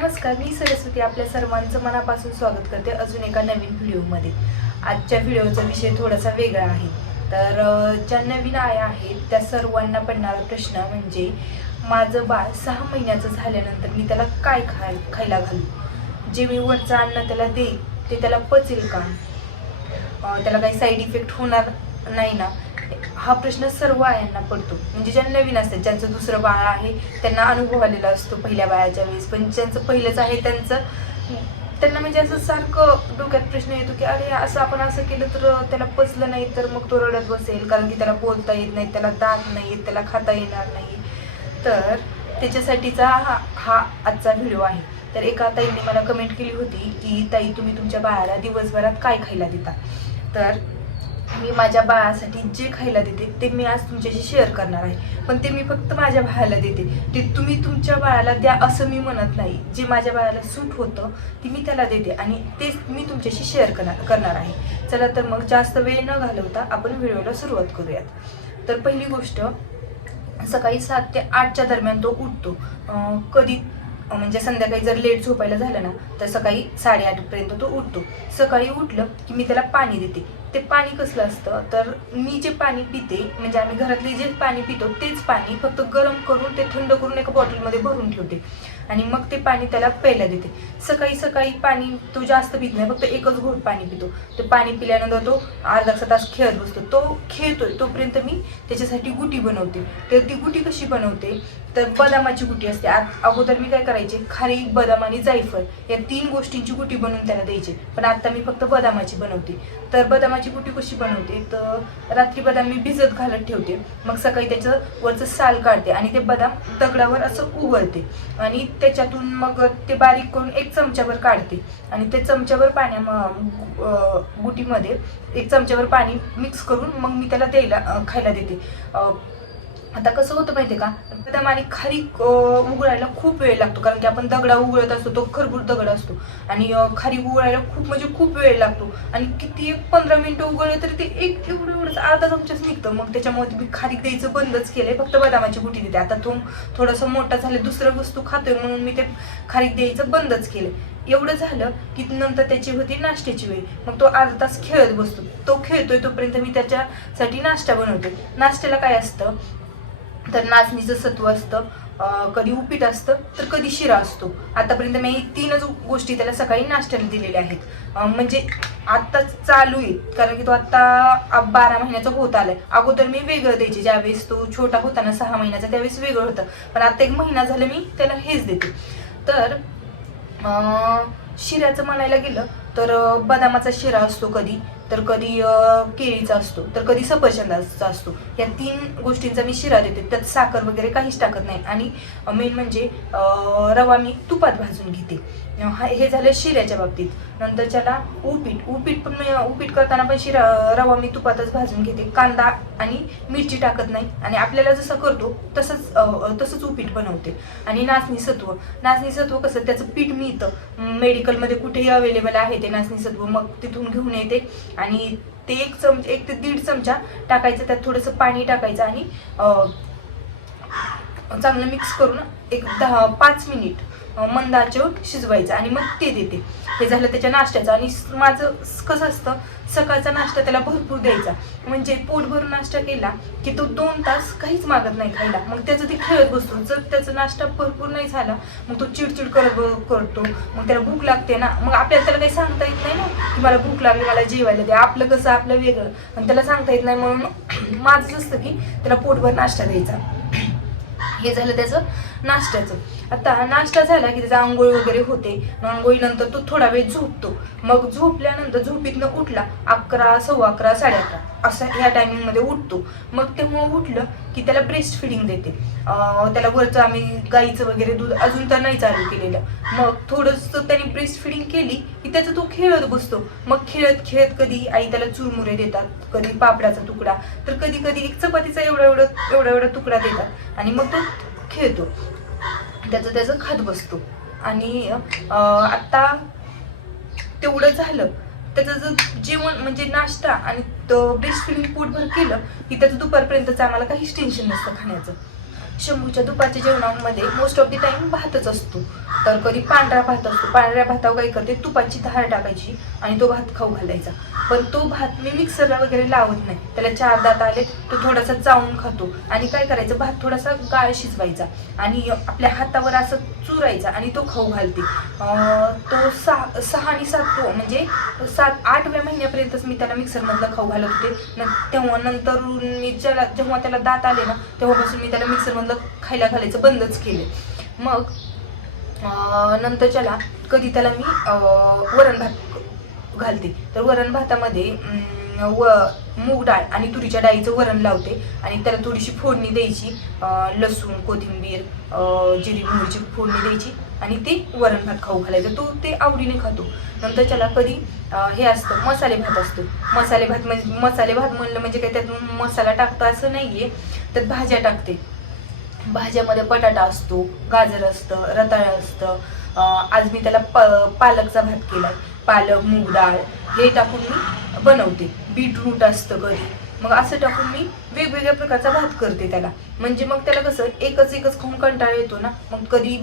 नमस्कार, मी सरस्वती आपल्या सर्वांचं मनापासून स्वागत करते अजून एका नवीन व्हिडिओमध्ये। आजच्या व्हिडिओचा विषय थोडासा वेगळा आहे। तर ज्या नवीन आया आहेत त्या सर्वांना पडणारा प्रश्न म्हणजे माझं बाळ 6 महिन्याचं झाल्यानंतर मी त्याला काय खायला घालू, जे मी वरचं अन्न त्याला देईल ते त्याला पचेल का, त्याला काही साईड इफेक्ट होणार नाही ना, हा प्रश्न सर्व आयांना पडतो। म्हणजे ज्या नवीन असतात, ज्यांचं दुसरं बाळ आहे त्यांना अनुभव आलेला असतो पहिल्या बाळाच्या वेळेस, पण ज्यांचं पहिलंच आहे त्यांना म्हणजे असं सारखं डोक्यात प्रश्न येतो की अरे असं आपण असं केलं तर त्याला पचलं नाही तर मग तो रडत बसेल, कारण की त्याला बोलता येत नाही, त्याला दात नाही, त्याला खाता येणार नाही। तर त्याच्यासाठीचा हा आजचा व्हिडिओ आहे। तर एका ताईने मला कमेंट केली होती की ताई तुम्ही तुमच्या बाळाला दिवसभरात काय खायला देता। तर मी माझ्या बाळासाठी जे खायला देते ते मी आज तुमच्याशी शेअर करणार आहे, पण ते मी फक्त माझ्या बाळाला देते, ते तुम्ही तुमच्या बाळाला द्या असं मी म्हणत नाही। जे माझ्या बाळाला सूट होतं ते मी त्याला देते आणि तेच मी तुमच्याशी शेअर करणार आहे। चला तर मग जास्त वेळ न घालवता आपण व्हिडिओला सुरुवात करूयात। तर पहिली गोष्ट, सकाळी 7 ते 8च्या दरम्यान तो उठतो। कधी म्हणजे संध्याकाळी जर लेट झोपायला झालं ना तर सकाळी 8:30 पर्यंत तो उठतो। सकाळी उठलं की मी त्याला पाणी देते। ते पाणी कसलं असतं तर मी जे पाणी पिते, म्हणजे आम्ही घरातले जे पाणी पितो तेच पाणी फक्त गरम करून ते थंड करून एका बॉटलमध्ये भरून ठेवते आणि मग ते पाणी त्याला प्यायला देते। सकाळी सकाळी पाणी तो जास्त पित नाही, फक्त एकच घोट पाणी पितो। ते पाणी पिल्यानंतर तो अर्धा तास खेळत बसतो। तो खेळतोय तोपर्यंत मी त्याच्यासाठी गुटी बनवते। तर ती गुटी कशी बनवते तर बदामाची गुटी असते। अगोदर मी काय करायचे, खारीक, बदाम आणि जायफळ या 3 गोष्टींची गुटी बनवून त्याला द्यायची, पण आता मी फक्त बदामाची बनवते। तर बदामाची गुटी कशी बनवते तर रात्री बदाम मी भिजत घालत ठेवते, मग सकाळी त्याचं वरचं साल काढते आणि ते बदाम दगडावर असं उघडते आणि त्याच्यातून मग ते बारीक करून 1 चमचाभर काढते आणि ते चमचाभर गुटीमध्ये 1 चमचाभर पाणी मिक्स करून मग मी त्याला खायला देते। आता कसं होतं माहिती आहे का, बदाम आणि खारीक उघडायला खूप वेळ लागतो, कारण की आपण दगडा उघडत असतो, तो खरबूट दगड असतो आणि खारीक उघडायला खूप वेळ लागतो आणि किती 15 मिनिटं उघडले तरी ते एवढंच अर्धा चमचाच निघतं। मग त्याच्यामुळे मी खारीक द्यायचं बंदच केलंय, फक्त बदामाची गुटी देते। आता तो थोडंसं मोठा झाले, दुसरं वस्तू खातोय म्हणून मी ते खारीक द्यायचं बंदच केलंय। एवढं झालं की नंतर त्याची होती नाश्त्याची वेळ, मग तो अर्धा तास खेळत बसतो। तो खेळतोय तोपर्यंत मी त्याच्यासाठी नाश्ता बनवते। नाश्त्याला काय असतं तर नाचणीचं सत्व असतं, कधी उपीट असतं तर कधी शिरा असतो। आतापर्यंत मी 3च गोष्टी त्याला सकाळी नाश्त्याला दिलेल्या आहेत। म्हणजे आत्ता चालू आहे, कारण की तो आता 12 महिन्याचा होत आलाय। अगोदर मी वेगळं द्यायचे, ज्यावेळेस तो छोटा होता ना 6 महिन्याचा त्यावेळेस वेगळं होतं, पण आता 1 महिना झालं मी त्याला हेच देते। तर शिऱ्याचं म्हणायला गेलं तर बदामाचा शिरा असतो, कधी केळीचा असतो, तर कधी सफरचंदाचा असतो। या 3 गोष्टींचा मी शिरा देते, त्यात साखर वगैरे काहीच टाकत नाही आणि मेन म्हणजे रवा मी तुपात भाजून घेते। हे झालं शिऱ्याच्या बाबतीत। नंतरच्याला उपीट पण उपीट करताना पण रवा मी तुपातच भाजून घेते, कांदा आणि मिरची टाकत नाही आणि आपल्याला जसं करतो तसंच उपीट बनवते। आणि नाचणी सत्व कसं, त्याचं पीठ मिळतं मेडिकलमध्ये, कुठेही अवेलेबल आहे ते नाचणी सत्व, मग तिथून घेऊन येते आणि ते 1 ते 1.5 चमचा टाकायचं, त्यात थोडंसं पाणी टाकायचं आणि चांगलं मिक्स करून 5 मिनिट मंद आचेवर शिजवायचं आणि मग ते देते। हे झालं त्याच्या नाश्त्याचं। आणि माझं कसं असतं, सकाळचा नाश्ता त्याला भरपूर द्यायचा, म्हणजे पोट भरून नाश्ता केला की तो 2 तास काहीच मागत नाही खायला, मग त्याचं ते खेळत बसतो। जर त्याचा नाश्ता भरपूर नाही झाला मग तो चिडचिड करतो, मग त्याला भूक लागते ना, मग आपल्याला त्याला काही सांगता येत नाही ना की मला भूक लागली, मला जेवायला द्या। आपलं कसं, आपलं वेगळं, पण त्याला सांगता येत नाही, म्हणून माझं असतं की त्याला पोटभर नाश्ता द्यायचा। हे झालं त्याचं नाश्त्याचं। आता नाश्ता झाला की त्याचा आंघोळ वगैरे होते, आंघोळीनंतर तो थोडा वेळ झोपतो, मग झोपल्यानंतर झोपीतनं उठला 11, 11:15, 11:30 असं ह्या टायमिंगमध्ये उठतो। मग तेव्हा उठलं की त्याला ब्रेस्ट फिडिंग देते। त्याला वरचं आम्ही गाईचं वगैरे दूध अजून तर नाही चालू केलेलं, मग थोडंसं त्याने ब्रेस्ट फिडिंग केली की त्याचा तो खेळत बसतो। मग खेळत कधी आई त्याला चुरमुरे देतात, कधी पापडाचा तुकडा, तर कधी एक चपातीचा एवढा तुकडा देतात आणि मग तो खेळतो, त्याचं खात बसतो। आणि आता तेवढं झालं, त्याचं जर जेवण म्हणजे नाश्ता आणि ब्रेस्ट फिडिंग पोटभर केलं की त्याचं दुपारपर्यंतचं आम्हाला काहीच टेन्शन नसतं खाण्याचं। शंभूच्या दुपारच्या जेवणामध्ये मोस्ट ऑफ द टाइम भातच असतो. तर कधी पांढरा भात असतो. पांढऱ्या भातावर काय करते, तुपाची धार टाकायची आणि तो भात खाऊ घालायचा. पण तो भात मी मिक्सरला वगैरे लावत नाही. त्याला 4 दात आले, तो थोडासा चावून खातो. आणि काय करायचं, भात थोडासा गाळ शिजवायचा आणि आपल्या हातावर असं चुरायचा आणि तो खाऊ घालते. तो 6 आणि 7 म्हणजे 7-8व्या महिन्यापर्यंतच मी त्याला मिक्सरमधलं खाऊ घालत होते. तेव्हा नंतर मी जेव्हा त्याला दात आले ना, तेव्हापासून मी त्याला मिक्सरमधलं खायला घालायचं बंदच केले. मग नंतरच्याला कधी त्याला मी वरण भात घालते. तर वरण भातामध्ये मूग डाळ आणि तुरीच्या डाळीचं वरण लावते आणि त्याला थोडीशी फोडणी द्यायची. लसूण, कोथिंबीर, जिरी मोहरीची फोडणी द्यायची आणि ते वरण भात खाऊ घालायचं. तो ते आवडीने खातो. नंतर त्याला कधी हे असतं, मसाले भात असतो. मसाले भात म्हणलं म्हणजे काही त्यात मसाला टाकतो असं नाहीये, त्यात भाज्या टाकते. भाज्यामध्ये बटाटा असतो, गाजर असतं, रताळं असतं. आज मी त्याला पालकचा भात केला. पालक, मूग डाळ हे टाकून मी बनवते. बीटरूट असतं कधी. मग असं टाकून मी वेगवेगळ्या प्रकारचा भात करते त्याला. म्हणजे मग त्याला कसं एकच खाऊन कंटाळा येतो ना, मग कधी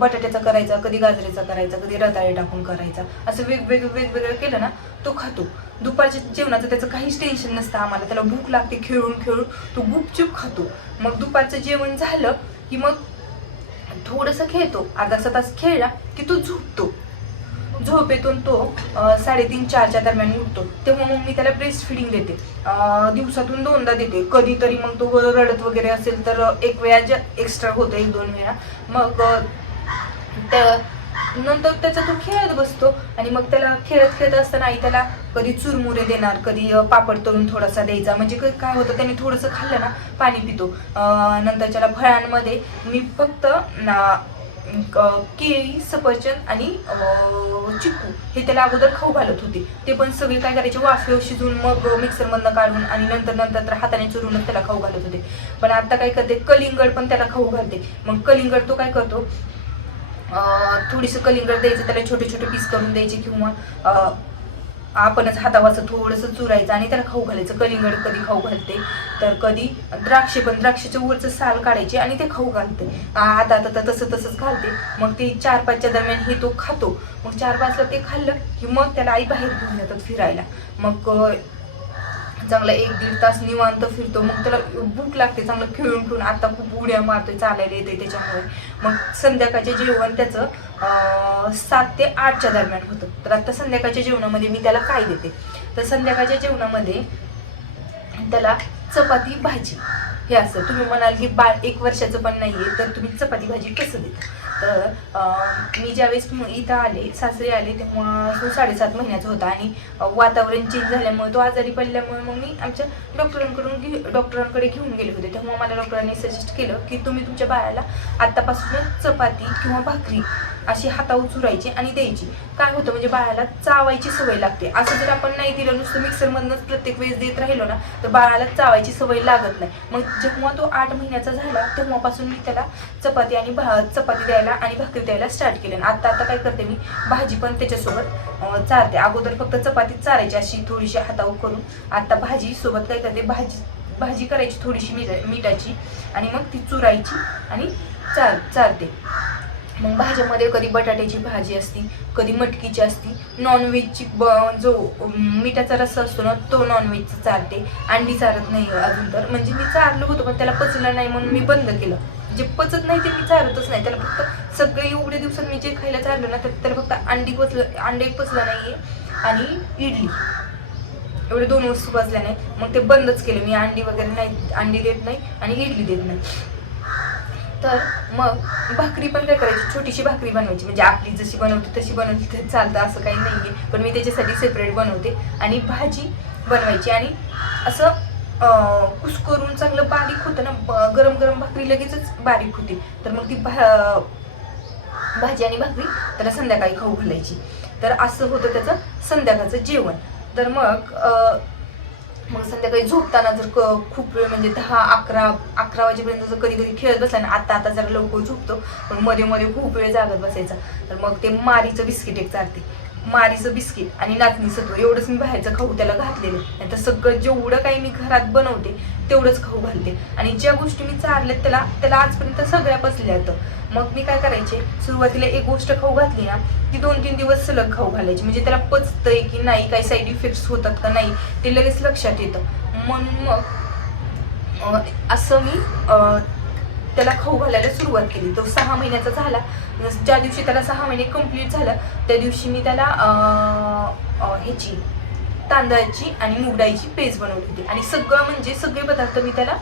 बटाट्याचा करायचा, कधी गाजरेचा करायचा, कधी रताळे टाकून करायचा. असं वेगवेगळं केलं ना, तो खातो. दुपारच्या जेवणाचं त्याचं काहीच टेन्शन नसतं आम्हाला. त्याला भूक लागते, खेळून तो गुपचूप खातो. मग दुपारचं जेवण झालं की मग थोडंसं खेळतो. अर्धा तास खेळला की तो झोपतो. झोपेतून तो 3:30-4च्या दरम्यान उठतो. तेव्हा मग मी त्याला ब्रेस्ट फिडिंग देते. दिवसातून 2दा देते. कधीतरी मग तो रडत वगैरे असेल तर 1 वेळा एक्स्ट्रा होतं, 1-2 वेळा. मग नंतर त्याचा तो खेळत बसतो आणि मग त्याला खेळत असताना आई त्याला कधी चुरमुरे देणार, कधी पापड तळून थोडासा द्यायचा. म्हणजे काय होतं, त्याने थोडंसं खाल्लं ना, पाणी पितो. नंतर त्याला फळांमध्ये मी फक्त केळी, सफरचंद आणि चिक्कू हे त्याला अगोदर खाऊ घालत होते. ते पण सगळे काय करायचे, वाफेवर शिजून मग मिक्सरमधनं काढून आणि नंतर तर हाताने चुरूनच त्याला खाऊ घालत होते. पण आता काय करते, कलिंगड पण त्याला खाऊ घालते. मग कलिंगड तो काय करतो, थोडीसं कलिंगड द्यायचं, त्याला छोटे पीस करून द्यायचे किंवा आपणच हातावाचं थोडंसं चुरायचं आणि त्याला खाऊ घालायचं. कलिंगड कधी खाऊ घालते, तर कधी द्राक्षाच्या वरचं साल काढायचे आणि ते खाऊ घालते. आता तसंच घालते. मग ते 4-5च्या दरम्यान हे तो खातो. मग 4-5ला ते खाल्लं की मग त्याला आई बाहेर घेऊन येतात फिरायला. मग चांगला 1-1.5 तास निवांत फिरतो. मग त्याला भूक लागते, चांगलं खेळून आता खूप उड्या मारतोय, चालायला येते त्याच्यामुळे. मग संध्याकाळचे जेवण त्याचं 7 ते 8च्या दरम्यान होतं. तर आता संध्याकाळच्या जेवणामध्ये मी त्याला काय देते, तर संध्याकाळच्या जेवणामध्ये त्याला चपाती भाजी हे असं. तुम्ही म्हणाल की बाळ 1 वर्षाचं पण नाहीये, तर तुम्ही चपाती भाजी कसं देता. तर मी ज्यावेळेस इथं आले, सासरी आले, तेव्हा तो 7.5 महिन्याचा होता आणि वातावरण चेंज झाल्यामुळे, तो आजारी पडल्यामुळे मग मी आमच्या डॉक्टरांकडे घेऊन गेले होते. तेव्हा मला डॉक्टरांनी सजेस्ट केलं की तुम्ही तुमच्या बाळाला आत्तापासून चपाती किंवा भाकरी अशी हातावर चुरायची आणि द्यायची. काय होतं, म्हणजे बाळाला चावायची सवय लागते. असं जर आपण नाही दिलं, नुसतं मिक्सरमधनंच प्रत्येक वेळेस देत राहिलो ना, तर बाळाला चावायची सवय लागत नाही. मग जेव्हा तो 8 महिन्याचा झाला तेव्हापासून मी त्याला चपाती द्यायला आणि भाकरी द्यायला स्टार्ट केलं. आता काय करते, मी भाजी पण त्याच्यासोबत चारते. अगोदर फक्त चपाती चारायची अशी थोडीशी हातावर करून. आता भाजी सोबत काय करते, भाजी करायची थोडीशी मिठाची आणि मग ती चुरायची आणि चारते. मग भाज्यामध्ये कधी बटाट्याची भाजी असती, कधी मटकीची असती. नॉनव्हेजची जो मिठाचा रस्सा असतो ना, तो नॉनव्हेजचा चारते. अंडी चारत नाही अजून तर. म्हणजे मी चारलं होतं पण त्याला पचलं नाही म्हणून मी बंद केलं. जे पचत नाही ते मी चारतच नाही. त्याला फक्त सगळे एवढ्या दिवसात मी जे खायला चारलं ना, त्याला फक्त अंडे पचलं नाहीये आणि इडली, एवढे 2 वस्तू पचल्या नाही. मग ते बंदच केलं मी. अंडी वगैरे नाही, अंडी देत नाही आणि इडली देत नाही. तर मग भाकरी पण काय करायची, छोटीशी भाकरी बनवायची. म्हणजे आपली जशी बनवते तशी बनवली तर चालतं, असं काही नाही आहे. पण मी त्याच्यासाठी सेपरेट बनवते. आणि भाजी बनवायची आणि असं कुस्करून चांगलं बारीक होतं ना, गरम भाकरी लगेचच बारीक होते. तर मग ती भाजी आणि भाकरी त्याला संध्याकाळी खाऊ घालायची. तर असं होतं त्याचं संध्याकाळचं जेवण. तर मग संध्याकाळी झोपताना जर खूप वेळ म्हणजे 10-11 वाजेपर्यंत जर कधी खेळत बसला ना, आता जरा लवकर झोपतो, पण मध्ये खूप वेळ जागत बसायचा. तर मग ते मारीचं बिस्किट एक चालते. मारीचं बिस्किट आणि नाचणी सत्व एवढंच मी बाहेरचं खाऊ त्याला घातलेलं. नाही तर सगळं जेवढं काही मी घरात बनवते तेवढंच खाऊ घालते. आणि ज्या गोष्टी मी चारल्यात त्याला आजपर्यंत सगळ्या पचल्या आहेत. मग मी काय करायचे, सुरुवातीला एक गोष्ट खाऊ घातली ना ती 2-3 दिवस सलग खाऊ घालायची, म्हणजे त्याला पचतंय की नाही, काही साईड इफेक्ट्स होतात का नाही ते लगेच लक्षात येतं. म्हणून मग असं मी त्याला खाऊ घालायला सुरुवात केली. तो 6 महिन्याचा झाला. ज्या दिवशी त्याला 6 महिने कंप्लीट झालं त्या दिवशी मी त्याला ह्याची तांदळाची आणि मूग डाळीची पेस्ट बनवली होती. आणि सगळं म्हणजे सगळे पदार्थ मी त्याला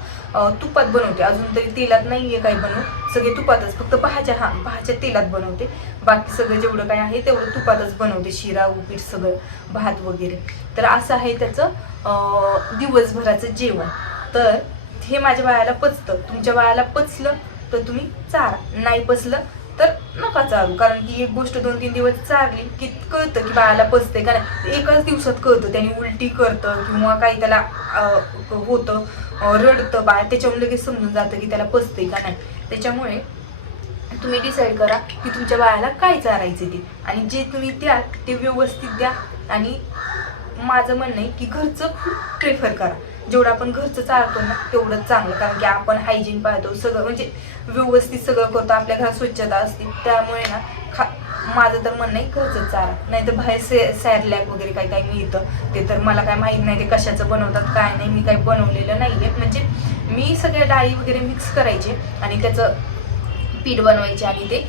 तुपात बनवते. अजून तरी तेलात नाही आहे काही बनवत, सगळे तुपातच. फक्त भाज्या तेलात बनवते, बाकी सगळं जेवढं काय आहे तेवढं तुपातच बनवते. शिरा उपीट सगळं, भात वगैरे. तर असं आहे त्याचं दिवसभराचं जेवण. तर हे माझ्या बाळाला पचतं. तुमच्या बाळाला पचलं तर तुम्ही चारा, नाही पचलं तर नका चालू. कारण की एक गोष्ट 2-3 दिवस चारली की कळतं की बाळाला पचते का नाही. एकाच दिवसात कळतं, त्याने उलटी करतं किंवा काही त्याला होतं, रडतं बाळ, त्याच्यामुळे लगेच समजून जातं की त्याला पचते का नाही. त्याच्यामुळे तुम्ही डिसाईड करा की तुमच्या बाळाला काय चारायचं ते, आणि जे तुम्ही द्या ते व्यवस्थित द्या. आणि माझं म्हणणं आहे की घरचं प्रेफर करा. जेवढं आपण घरचं चालतो ना तेवढंच चांगलं, कारण की आपण हायजीन पाळतो, सगळं म्हणजे व्यवस्थित सगळं करतो, आपल्या घरात स्वच्छता असते. त्यामुळे ना माझं तर म्हणणं आहे घरचं चारा. नाही तर बाहेर सॅरलॅक वगैरे काही मिळतं, ते तर मला काय माहीत नाही ते कशाचं बनवतात काय नाही, मी काही बनवलेलं नाही आहे. म्हणजे मी सगळ्या डाळी वगैरे मिक्स करायचे आणि त्याचं पीठ बनवायचे आणि ते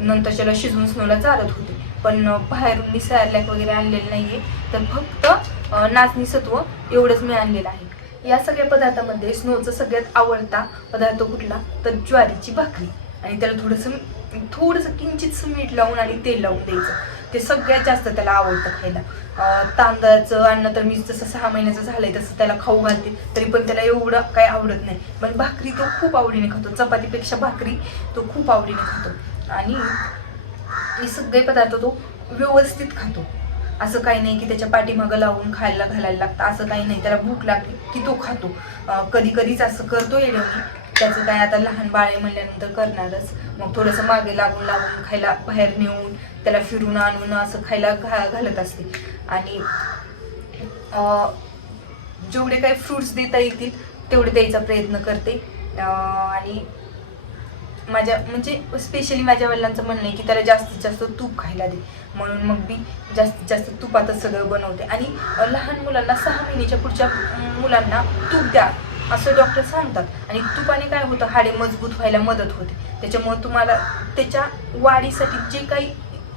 नंतर त्याला शिजवून स्नोला चालत होते. पण बाहेरून मी सॅरलॅक वगैरे आणलेलं नाही आहे, तर फक्त नाचणी सत्व एवढंच मी आणलेलं आहे. या सगळ्या पदार्थामध्ये स्नोचा सगळ्यात आवडता पदार्थ कुठला तर ज्वारीची भाकरी. आणि त्याला थोडंसं किंचितसं मीठ लावून आणि तेल लावून द्यायचं, ते सगळ्यात जास्त त्याला आवडतं खायला. तांदळाचं अन्न तर मी जसं 6 महिन्याचं झालंय तसं त्याला खाऊ घालते, तरी पण त्याला एवढं काही आवडत नाही. पण भाकरी तो खूप आवडीने खातो, चपातीपेक्षा भाकरी तो खूप आवडीने खातो. आणि हे सगळे पदार्थ तो व्यवस्थित खातो. असं काही नाही की त्याच्या पाठीमागं लावून खायला घालायला लागतं, असं काही नाही. त्याला भूक लागली की तो खातो. कधी कधीच असं करतो येडवणी, त्याचं काय आता लहान बाळे म्हणल्यानंतर करणारच. मग थोडंसं मागे लागून खायला बाहेर नेऊन त्याला फिरून आणून असं खायला घालत असते. आणि जेवढे काही फ्रूट्स देता येतील तेवढे द्यायचा प्रयत्न करते. आणि म्हणजे स्पेशली माझ्या वडिलांचं म्हणणं आहे की त्याला जास्तीत जास्त तूप खायला दे, म्हणून मग मी जास्तीत जास्त तुपातच सगळं बनवते. आणि लहान मुलांना 6 महिन्याच्या पुढच्या मुलांना तूप द्या असं डॉक्टर सांगतात. आणि तुपाने काय होतं, हाडे मजबूत व्हायला मदत होते. त्याच्यामुळे तुम्हाला त्याच्या वाढीसाठी जे काही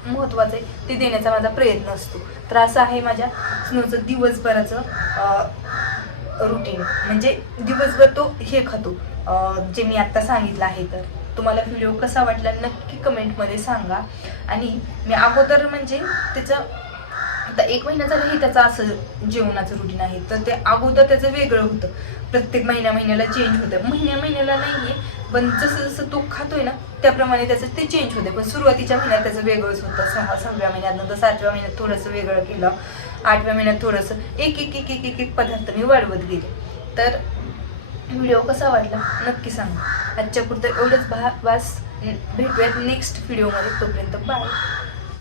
महत्त्वाचं आहे ते देण्याचा माझा प्रयत्न असतो. तर असं आहे माझ्या स्नोचं दिवसभराचं रुटीन. म्हणजे दिवसभर तो हे खातो जे मी आत्ता सांगितलं आहे. तर तुम्हाला व्हिडिओ कसा वाटला नक्की कमेंटमध्ये सांगा. आणि मी अगोदर म्हणजे त्याचं आता 1 महिना झाला हे त्याचं असं जेवणाचं रुटीन आहे, तर ते अगोदर त्याचं वेगळं होतं. प्रत्येक महिन्याला चेंज होतं. महिन्याला नाही आहे, पण जसं तो खातोय ना त्याप्रमाणे त्याचं ते चेंज होते. पण सुरुवातीच्या महिन्यात त्याचं वेगळंच होतं. 6व्या महिन्यात, नंतर 7व्या महिन्यात थोडंसं वेगळं केलं, 8व्या महिन्यात थोडंसं एक पदार्थ मी वाढवत गेले. तर व्हिडिओ कसा वाटला नक्की सांगा. आजच्या पुरतं एवढंच. बस भेटूयात नेक्स्ट व्हिडिओमध्ये. तोपर्यंत बाय.